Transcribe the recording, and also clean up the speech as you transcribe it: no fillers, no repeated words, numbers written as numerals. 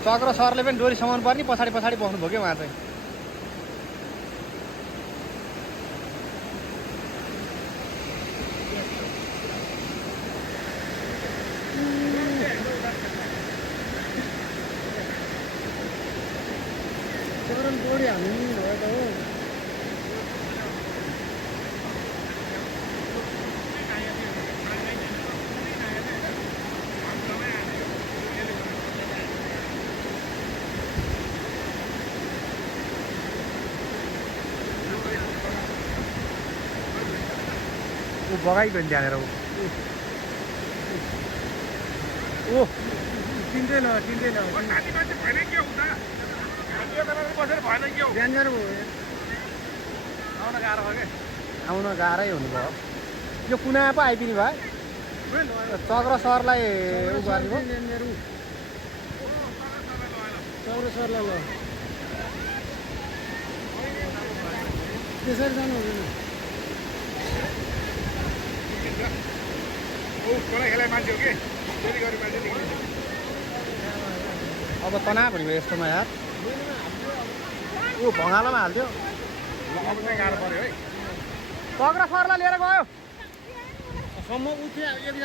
चक्र सरले पनि डोरी समाउनु पर्ने पछाडि पछाडि बस्नु भयो क्या उहाँ चाहिँ डोरी हाल्नु भयो त हो ऊ बगाइगयो नि त्यहाँनिर ऊ चिन्दैन डेन्जर भयो आउन गाह्रै हुनुभयो यो कुना पो आइदिनु भयो चक्र सरलाई उ गर्ने भयो चौर सरलाई ल त्यसरी जानु हुँदैन अब तनाव हुने यस्तोमा यार ऊ भँगालोमा हाल्थ्यो चक्र सरलाई लिएर गयो सम्म उठ्यो